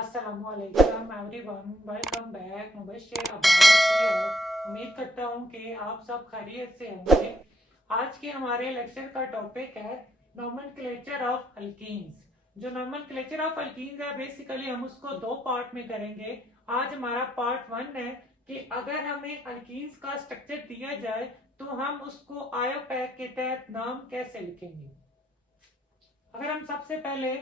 अस्सलामुअलैकुम everyone, welcome back. Mubashshir Abbas. उम्मीद करता हूँ कि आप सब खैरियत से होंगे। आज के हमारे लेक्चर का टॉपिक है नोमेनक्लेचर ऑफ अल्कीन्स। जो नोमेनक्लेचर ऑफ अल्कीन्स है, बेसिकली हम उसको दो पार्ट में करेंगे। आज हमारा पार्ट 1 है कि अगर हमें अल्कीन्स का स्ट्रक्चर दिया जाए तो हम उसको आयोपैक के तहत नाम कैसे लिखेंगे। अगर हम सबसे पहले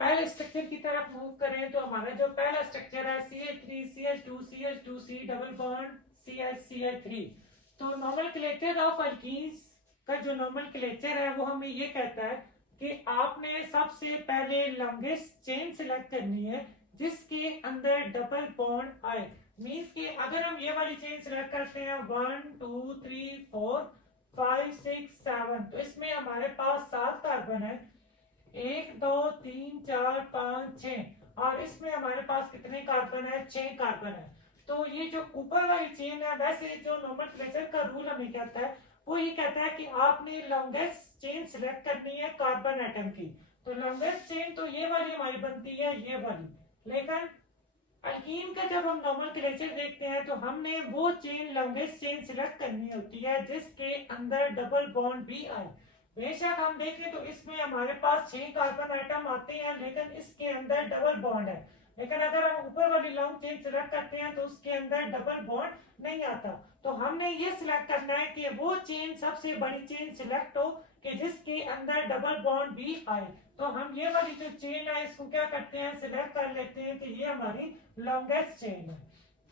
स्ट्रक्चर की तरफ मूव करें तो हमारा जो पहला स्ट्रक्चर है CH3 CH2 CH2 C double bond CH3। तो नोमेनक्लेचर ऑफ अल्कीन्स का जो नोमेनक्लेचर है वो हमें ये कहता है कि आपने सबसे पहले लॉन्गेस्ट चेन सिलेक्ट करनी है जिसके अंदर डबल बॉन्ड आए। मींस कि अगर हम ये वाली चेन सिलेक्ट करते हैं 1 2 3 4 5 6 7, तो इसमें हमारे पास 7 कार्बन है। 1 2 3 4 5 6, और इसमें हमारे पास कितने कार्बन है? 6 कार्बन है। तो ये जो ऊपर वाली चेन है, वैसे जो नोमेनक्लेचर का रूल हमें कहता है वो ये कहता है कि आपने लॉन्गेस्ट चेन सिलेक्ट करनी है कार्बन एटम की। तो लॉन्गेस्ट चेन तो ये वाली हमारी बनती है, ये वाली। लेकिन अल्कीन का जब हम नोमेनक्लेचर देखते हैं तो हमने वो चेन लॉन्गेस्ट चेन सिलेक्ट करनी होती है जिसके अंदर डबल बॉन्ड भी आए। बेशक हम देखें तो इसमें हमारे पास 6 कार्बन आइटम आते हैं लेकिन इसके अंदर डबल बॉन्ड है। लेकिन अगर हम ऊपर वाली लॉन्ग चेन सिलेक्ट करते हैं तो उसके अंदर डबल बॉन्ड नहीं आता। तो हमने ये सिलेक्ट करना है कि वो चेन सबसे बड़ी चेन सिलेक्ट हो कि जिसके अंदर डबल बॉन्ड भी आए। तो हम ये वाली जो चेन है इसको क्या करते हैं, सिलेक्ट कर लेते हैं कि ये हमारी लॉन्गेस्ट चेन है।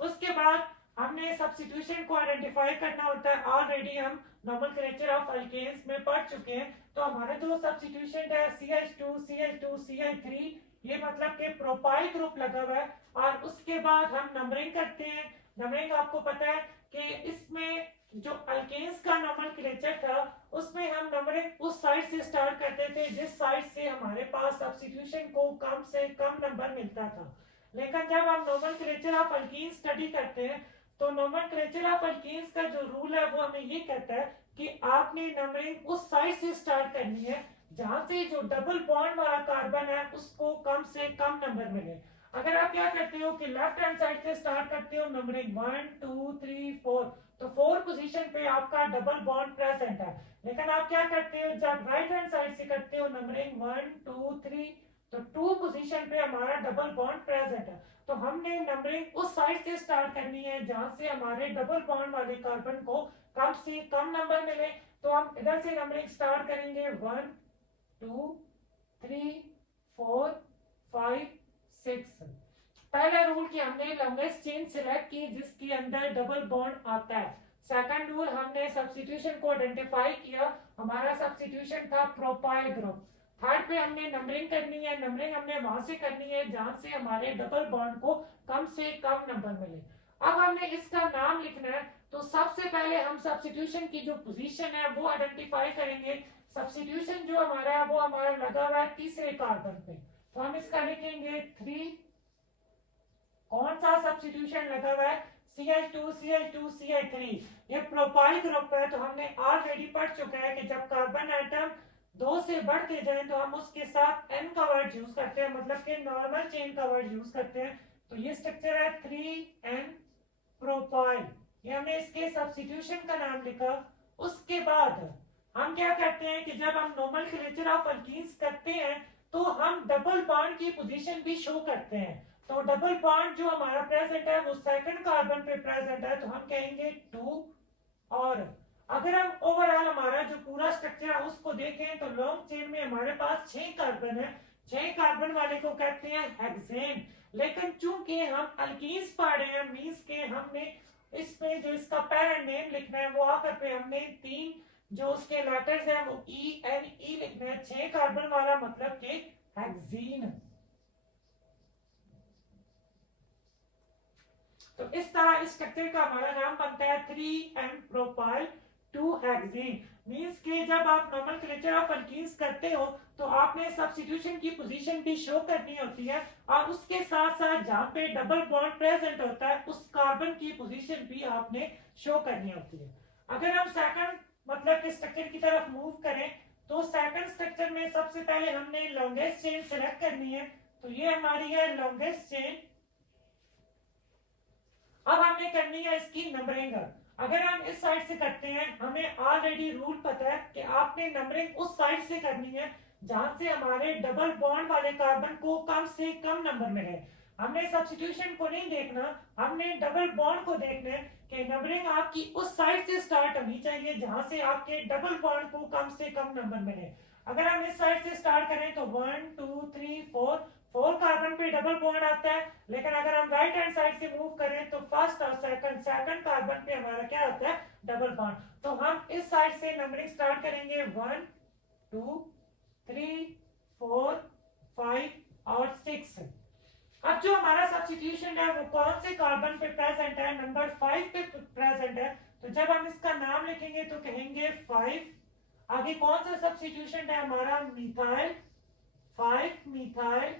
उसके बाद हमने सब्स्टिट्यूशन को आइडेंटिफाई करना होता है। ऑलरेडी हम नोमेनक्लेचर ऑफ अल्केन्स में पढ़ चुके हैं। तो हमारा जो सब्स्टिट्यूशन है CH2 CH2 CH3, ये मतलब कि प्रोपाइल ग्रुप लगा हुआ है। और उसके बाद हम नंबरिंग करते हैं। नंबरिंग आपको पता है कि इसमें जो अल्केन्स का नोमेनक्लेचर था उसमें हम नंबरिंग उस साइड से स्टार्ट करते थे जिस साइड से हमारे पास सब्स्टिट्यूशन को कम से कम नंबर मिलता था। लेकिन जब हम नोमेनक्लेचर ऑफ अल्कीन्स स्टडी करते हैं तो नोमेनक्लेचर ऑफ अल्कीन्स का जो रूल है वो हमें ये कहता है कि आपने नंबरिंग उस साइड से स्टार्ट करनी है जहां से जो डबल बॉन्ड वाला कार्बन है उसको कम से कम नंबर मिले। अगर आप क्या करते हो कि लेफ्ट हैंड साइड से स्टार्ट करते हो नंबरिंग 1 2 3 4, तो 4 पोजीशन पे आपका डबल बॉन्ड प्रेजेंट है। लेकिन आप क्या करते हो जब राइट हैंड साइड से करते हो नंबरिंग 1 2 3, तो 2 पोजीशन पे हमारा डबल बॉन्ड प्रेजेंट है। तो हमने नंबरिंग उस साइड से स्टार्ट करनी है जहां से हमारे डबल बॉन्ड वाले कार्बन को कम से कम नंबर मिले। तो हम इधर से नंबरिंग स्टार्ट करेंगे 1 2 3 4 5 6। पहला रूल कि हमने लॉन्गेस्ट चेन सिलेक्ट की जिसके अंदर डबल बॉन्ड आता है। सेकंड रूल, हमने सब्स्टिट्यूशन को आइडेंटिफाई किया, हमारा सब्स्टिट्यूशन था प्रोपाइल ग्रुप। थर्ड पे हमने नंबरिंग करनी है। नंबरिंग हमने वहां से करनी है जहां से हमारे डबल बॉन्ड को कम से कम नंबर मिले। अब हमने इसका नाम लिखना है। तो सबसे पहले हम सब्स्टिट्यूशन की जो पोजीशन है वो आइडेंटिफाई करेंगे। सब्स्टिट्यूशन जो हमारा है वो हमारा लगा हुआ है तीसरे कार्बन पे। तो हम इसका लिखेंगे 3। कौन सा सब्स्टिट्यूशन लगा हुआ है? CH2 CH2 CH3। ये प्रोपाइल ग्रुप है। तो हमने ऑलरेडी पढ़ चुका है कि जब कार्बन एटम 2 से बढ़ते जाए तो हम उसके साथ n का वर्ड यूज करते हैं, मतलब कि नॉर्मल चेन का वर्ड यूज करते हैं। तो ये स्ट्रक्चर है 3n प्रोपाइल। ये हमने इसके सब्स्टिट्यूशन का नाम लिखा। उसके बाद हम क्या करते हैं कि जब हम नोमेनक्लेचर ऑफ अल्कीन्स करते हैं तो हम डबल बॉन्ड की पोजीशन भी शो करते हैं। तो डबल बॉन्ड जो हमारा प्रेजेंट है वो सेकंड कार्बन पे प्रेजेंट है, तो हम कहेंगे 2। और अगर हम ओवरऑल हमारा जो पूरा स्ट्रक्चर है उसको देखें तो लॉन्ग चेन में हमारे पास 6 कार्बन है। 6 कार्बन वाले को कहते हैं हेक्सेन। लेकिन चूंकि हम अल्कीन्स पढ़ रहे हैं, मींस के हमने इसमें जो इसका पैरेंट नेम लिखना है वो आकर पे हमने 3 जो उसके लेटर्स हैं वो ENE लिखना है। 6 कार्बन वाला मतलब कि हेक्सीन। तो इस तरह इस स्ट्रक्चर का हमारा नाम बनता है 3n प्रोपाइल 2 हेक्सीन। मींस के जब आप नोमेनक्लेचर ऑफ अल्कीन्स करते हो तो आपने सब्स्टिट्यूशन की पोजीशन भी शो करनी होती है और उसके साथ साथ जहां पे डबल बॉन्ड प्रेजेंट होता है उस कार्बन की पोजीशन भी आपने शो करनी होती है। अगर हम सेकंड मतलब के स्ट्रक्चर की तरफ मूव करें तो सेकंड स्ट्रक्चर में सबसे पहले हमने लॉन्गेस्ट चेन सेलेक्ट करनी है। तो ये हमारी है लॉन्गेस्ट चेन। अब हमने करनी है इसकी नंबरिंग। अगर हम इस साइड से करते हैं, हमें ऑलरेडी रूल पता है कि आपने नंबरिंग उस साइड से करनी है जहां से हमारे डबल बॉन्ड वाले कार्बन को कम से कम नंबर मिले। हमने सब्स्टिट्यूशन को नहीं देखना, हमने डबल बॉन्ड को देखना है कि नंबरिंग आपकी उस साइड से स्टार्ट होनी चाहिए जहां से आपके डबल बॉन्ड को कम से कम नंबर मिले। अगर हम इस साइड से स्टार्ट करें तो 1 2 3 4 4 कार्बन पे डबल बॉन्ड आता है, लेकिन अगर हम राइट हैंड साइड से मूव करें तो फर्स्ट और सेकंड कार्बन पे हमारा क्या होता है, डबल बॉन्ड। तो हम इस साइड से नंबरिंग स्टार्ट करेंगे 1 2 3 4 5 और 6। अब जो हमारा सब्स्टिट्यूशन है वो कौन से कार्बन पे प्रेजेंट है, नंबर 5 पे प्रेजेंट है। तो जब हम इसका नाम लिखेंगे तो कहेंगे 5। आगे कौन सा सब्स्टिट्यूशन है हमारा, मिथाइल, 5 मिथाइल।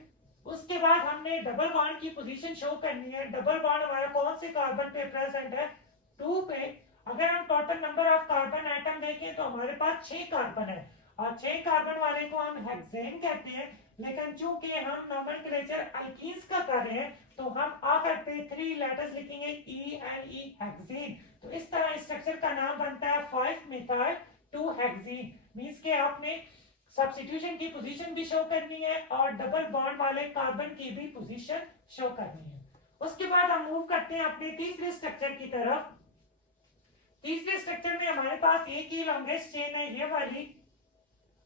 उसके बाद हमने डबल बॉन्ड की पोजीशन शो करनी है। डबल बॉन्ड हमारा कौन से कार्बन पे प्रेजेंट है, 2 पे। अगर हम total number of carbon atom देखें तो हमारे पास 6 कार्बन है और 6 कार्बन वाले को हम हेक्सेन कहते हैं। लेकिन चूंकि हम नोमेनक्लेचर अल्कीन्स का कर रहे हैं तो हम आकर पे 3 लेटर्स लिखेंगे ENE हेक्सेन। तो इस तरह स्ट्रक्चर का नाम बनता है 5 मिथाइल 2 हेक्सेन। मींस के आपने सब्स्टिट्यूशन की पोजीशन भी शो करनी है और डबल बॉन्ड वाले कार्बन की भी पोजीशन शो करनी है। उसके बाद हम मूव करते हैं अपने तीसरे स्ट्रक्चर की तरफ। तीसरे स्ट्रक्चर में हमारे पास एक ही लॉन्गेस्ट चेन है, ये वाली।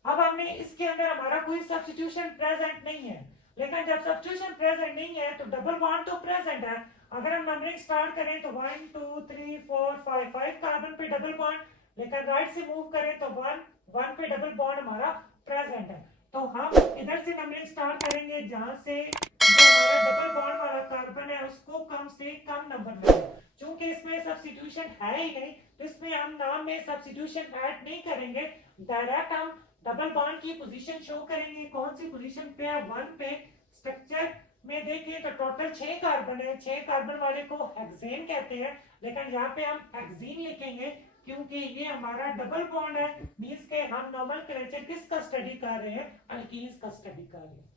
अब हमने इसके अंदर हमारा कोई सब्स्टिट्यूशन प्रेजेंट नहीं है, लेकिन जब सब्स्टिट्यूशन प्रेजेंट नहीं है तो डबल बॉन्ड तो प्रेजेंट है। अगर हम नंबरिंग स्टार्ट करें तो 1 2 3 4 5 कार्बन पे डबल बॉन्ड, लेकिन राइट से मूव करें तो 1 पे डबल बॉन्ड हमारा प्रेजेंट है। तो हम इधर से नंबरिंग स्टार्ट करेंगे जहां से जो हमारा डबल बॉन्ड वाला कार्बन है उसको कम से कम नंबर मिले। चूंकि इसमें सब्स्टिट्यूशन है ही नहीं तो इसमें हम नाम में सब्स्टिट्यूशन ऐड नहीं करेंगे, डायरेक्ट हम डबल बॉन्ड की पोजीशन शो करेंगे। कौन सी पोजीशन पे है, 1 पे। स्ट्रक्चर में देखें तो टोटल 6 कार्बन है, 6 कार्बन वाले को हेक्सेन कहते हैं, लेकिन यहाँ पे हम हेक्सीन लिखेंगे क्योंकि ये हमारा डबल बॉन्ड है। मींस के हम नोमेनक्लेचर किसका स्टडी कर रहे हैं, अल्कीन्स का स्टडी कर रहे हैं।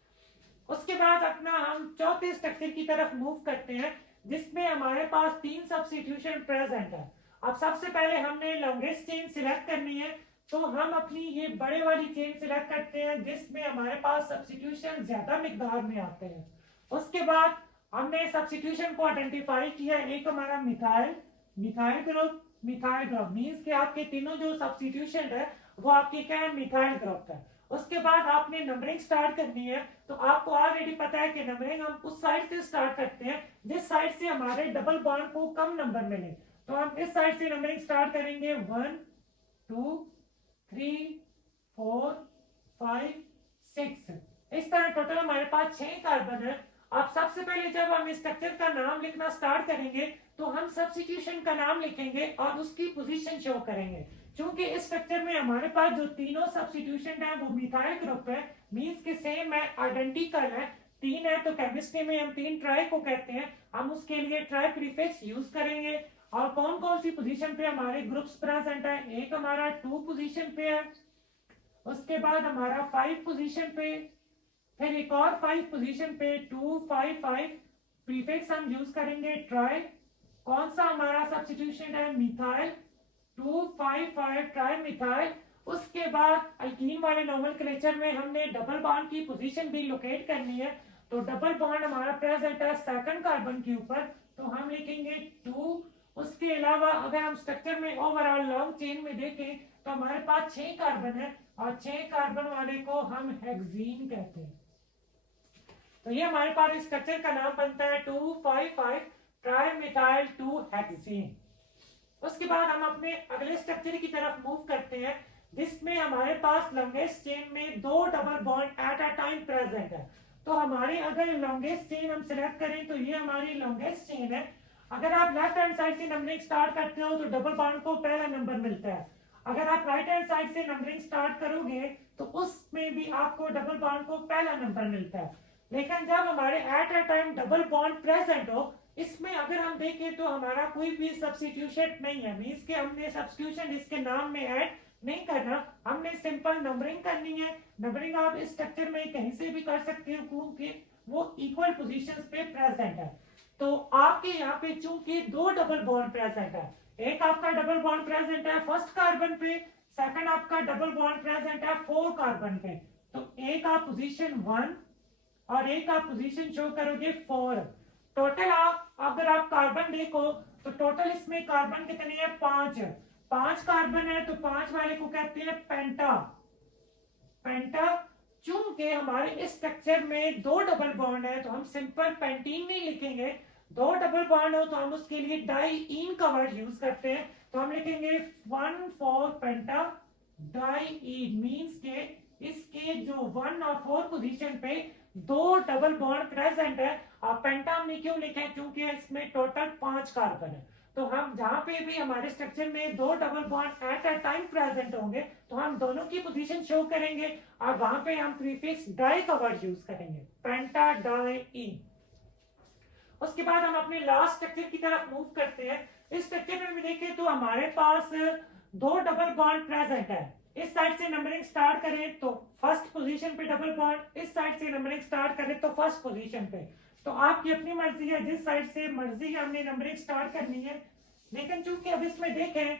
उसके बाद अपना हम चौथे स्ट्रक्चर की तरफ मूव करते हैं जिसमें हमारे पास 3 सब्स्टिट्यूशन प्रेजेंट है। अब सबसे पहले हमने लॉन्गेस्ट चेन सिलेक्ट करनी है, तो हम अपनी ये बड़े वाली चेन सिलेक्ट करते हैं जिसमें हमारे पास सब्स्टिट्यूशन ज्यादा मिकदार में आते हैं। उसके बाद हमने सब्स्टिट्यूशन को आइडेंटिफाई किया, एक हमारा methyl, methyl group, methyl group. Means के आपके तीनों जो सब्स्टिट्यूशन है वो आपके क्या है, मिथाइल ग्रुप का। उसके बाद आपने नंबरिंग स्टार्ट करनी है, तो आपको ऑलरेडी पता है कि नंबरिंग हम उस साइड से स्टार्ट करते हैं जिस साइड से हमारे डबल बॉन्ड को कम नंबर मिले। तो हम इस साइड से नंबरिंग स्टार्ट करेंगे 1 2 3 4 5 6। इस तरह टोटल हमारे पास 6 कार्बन है। अब सबसे पहले जब हम इस स्ट्रक्चर का नाम लिखना स्टार्ट करेंगे तो हम सब्स्टिट्यूशन का नाम लिखेंगे और उसकी पोजीशन शो करेंगे। क्योंकि इस स्ट्रक्चर में हमारे पास जो तीनों सब्स्टिट्यूशन है वो मिथाइल ग्रुप है, मींस के सेम है, आइडेंटिकल है। 3 है तो केमिस्ट्री में हम 3 ट्राई को कहते हैं, हम उसके लिए ट्राई प्रीफिक्स यूज करेंगे। और कौन कौन सी पोजीशन पे हमारे ग्रुप्स प्रेजेंट है, एक हमारा 2 पोजीशन पे है, उसके बाद हमारा 5 पोजीशन पे, फिर एक और 5 पोजीशन पे, 2 5 5 प्रीफिक्स हम यूज करेंगे ट्राई। कौन सा हमारा सब्स्टिट्यूशन है, मिथाइल, 2 5 5 ट्राई मिथाइल। उसके बाद अल्कीन वाले नोमेनक्लेचर में हमने डबल बॉन्ड की पोजीशन भी लोकेट करनी है, तो डबल बॉन्ड हमारा प्रेजेंट है सेकंड कार्बन के ऊपर, तो हम लिखेंगे 2। उसके अलावा अगर हम स्ट्रक्चर में ओवरऑल लॉन्ग चेन में देखें तो हमारे पास 6 कार्बन है और 6 कार्बन वाले को हम हेक्सीन कहते हैं। तो ये हमारे पास स्ट्रक्चर का नाम बनता है 2 5 5 ट्राई मिथाइल 2 हेक्सीन। उसके बाद हम अपने अगले स्ट्रक्चर की तरफ मूव करते हैं जिसमें हमारे पास लॉन्गेस्ट चेन में 2 double bond at a time present है। तो हमारी अगर लॉन्गेस्ट चेन हम सिलेक्ट करें तो ये हमारी लॉन्गेस्ट चेन है। अगर आप लेफ्ट हैंड साइड से नंबरिंग स्टार्ट करते हो तो डबल बॉन्ड को पहला नंबर मिलता है। अगर आप राइट हैंड साइड से नंबरिंग स्टार्ट करोगे तो उसमें भी आपको डबल बॉन्ड को पहला नंबर मिलता है। लेकिन जब हमारे at a time double bond present हो, इसमें अगर हम देखें तो हमारा कोई भी सब्स्टिट्यूशन नहीं है, मींस के हमने सब्स्टिट्यूशन इसके नाम में ऐड नहीं करना, हमने सिंपल नंबरिंग करनी है। नंबरिंग आप इस स्ट्रक्चर में कहीं से भी कर सकते हो क्योंकि वो इक्वल पोजीशंस पे प्रेजेंट है। तो आपके यहाँ पे चूंकि दो डबल बॉन्ड प्रेजेंट है, एक आपका डबल बॉन्ड प्रेजेंट है फर्स्ट कार्बन पे, सेकंड आपका डबल बॉन्ड प्रेजेंट है 4 कार्बन पे। तो एक आप पोजीशन 1 और एक आप पोजीशन शो करोगे 4। टोटल आप अगर आप कार्बन देखो तो टोटल इसमें कार्बन कितने हैं, 5। 5 कार्बन है तो 5 वाले को कहते हैं पेंटा। पेंटा चूंकि हमारे इस स्ट्रक्चर में दो डबल बॉन्ड है तो हम सिंपल पेंटीन नहीं लिखेंगे, दो डबल बॉन्ड हो तो हम उसके लिए डाईइन का वर्ड यूज करते हैं। तो हम लिखेंगे 1,4 पेंटा डाईइन, मींस के इसके जो 1 और 4 पोजीशन पे दो डबल बॉन्ड प्रेजेंट है। पेंटा हमने क्यों लिखा है, क्योंकि इसमें टोटल 5 कार्बन है। तो हम जहां पे भी हमारे स्ट्रक्चर में दो double bond at a time present होंगे तो हम दोनों की पोजीशन शो करेंगे और वहां पे हम प्रीफिक्स डाई का वर्ड यूज करेंगे, पेंटा डाईइन। उसके बाद हम अपने लास्ट स्ट्रक्चर की तरफ मूव करते हैं। इस स्ट्रक्चर में भी देखें तो हमारे पास दो डबल बॉन्ड प्रेजेंट है। इस साइड से नंबरिंग स्टार्ट करें तो फर्स्ट पोजीशन पे डबल बॉन्ड, इस साइड से नंबरिंग स्टार्ट करें तो फर्स्ट पोजीशन पे। तो आपकी अपनी मर्जी है, जिस साइड से मर्जी हमने नंबरिंग स्टार्ट करनी है। लेकिन चूंकि अब इसमें देखें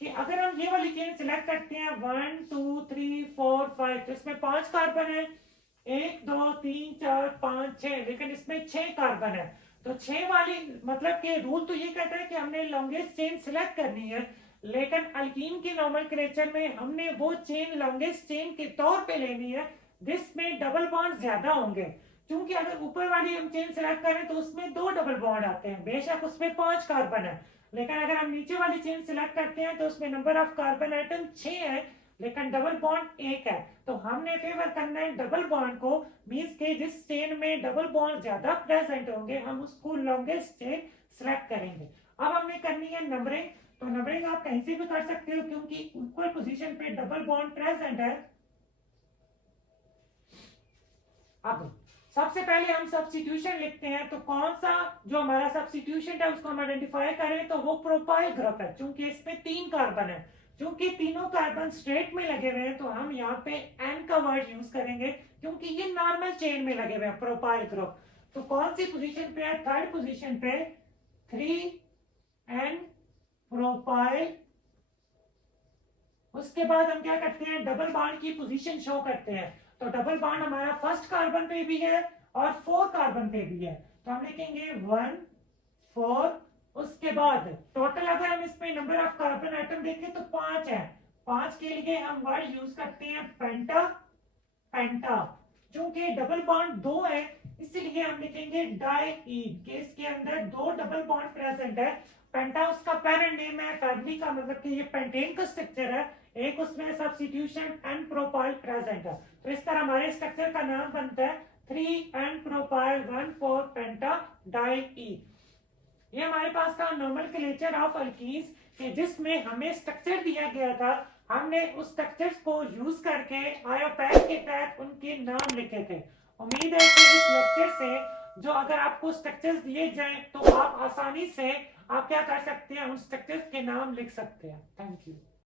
कि अगर हम ये वाली चेन सिलेक्ट करते हैं 1 2 3 4 5 तो इसमें 5 कार्बन है, 1 2 3 4 5 6, लेकिन इसमें 6 कार्बन है। तो 6 वाली मतलब कि रूल तो ये कहता है कि हमने लॉन्गेस्ट चेन सिलेक्ट करनी है, लेकिन अल्कीन के नोमेनक्लेचर में हमने वो चेन लॉन्गेस्ट चेन के तौर पे लेनी है जिसमें डबल बॉन्ड ज्यादा होंगे। क्योंकि अगर ऊपर वाली हम चेन सिलेक्ट करें तो उसमें दो डबल बॉन्ड आते हैं, बेशक उसमें 5 कार्बन है, लेकिन अगर हम नीचे वाली चेन सिलेक्ट करते हैं तो उसमें नंबर ऑफ कार्बन आइटम 6 है लेकिन डबल बॉन्ड 1 है। तो हमने फेवर करना है डबल बॉन्ड को, मींस के जिस चेन में डबल बॉन्ड ज्यादा प्रेजेंट होंगे हम उसको लॉन्गेस्ट चेन सिलेक्ट करेंगे। अब हमने करनी है नंबरिंग। तो नंबरिंग आप कहीं से भी कर सकते हो क्योंकि इक्वल पोजीशन पे डबल बॉन्ड प्रेजेंट है। अब सबसे पहले हम सब्स्टिट्यूशन लिखते हैं। तो कौन सा जो हमारा सब्स्टिट्यूशन है उसको हम आइडेंटिफाई करें तो वो प्रोपाइल ग्रुप है, क्योंकि इसमें 3 कार्बन है। क्योंकि तीनों कार्बन स्ट्रेट में लगे हुए हैं तो हम यहाँ पे एन का वर्ड यूज करेंगे, क्योंकि ये नॉर्मल चेन में लगे हुए हैं प्रोपाइल ग्रुप। तो कौन सी पोजीशन पे है, थर्ड पोजीशन पे 3n प्रोपाइल। उसके बाद हम क्या करते हैं, डबल बॉन्ड की पोजीशन शो करते हैं। तो डबल बॉन्ड हमारा फर्स्ट कार्बन पे भी है और 4 कार्बन पे भी है, तो हम लिखेंगे 1 4। उसके बाद टोटल अगर हम इसमें नंबर ऑफ कार्बन आइटम देखें तो 5 है। 5 के लिए हम वर्ड यूज करते हैं पेंटा। पेंटा क्योंकि डबल बॉन्ड 2 है इसलिए हम लिखेंगे डाईइन, केस के अंदर दो डबल बॉन्ड प्रेजेंट है। पेंटा उसका पेरेंट नेम है, फैमिली का मतलब कि ये पेंटेन का स्ट्रक्चर है, एक उसमें सब्स्टिट्यूशन एन प्रोपाइल प्रेजेंट है। तो इस तरह हमारे स्ट्रक्चर का नाम बनता है 3n प्रोपाइल 1,4 पेंटा डाईइन। ये हमारे पास था नोमेनक्लेचर ऑफ अल्कीन्स कि जिसमें हमें स्ट्रक्चर दिया गया था, हमने उस स्ट्रक्चर्स को यूज करके आयोपैक के तहत उनके नाम लिखे थे। उम्मीद है कि इस लेक्चर से जो अगर आपको स्ट्रक्चर्स दिए जाएं तो आप आसानी से आप क्या कर सकते हैं, उन स्ट्रक्चर्स के नाम लिख सकते हैं। Thank you.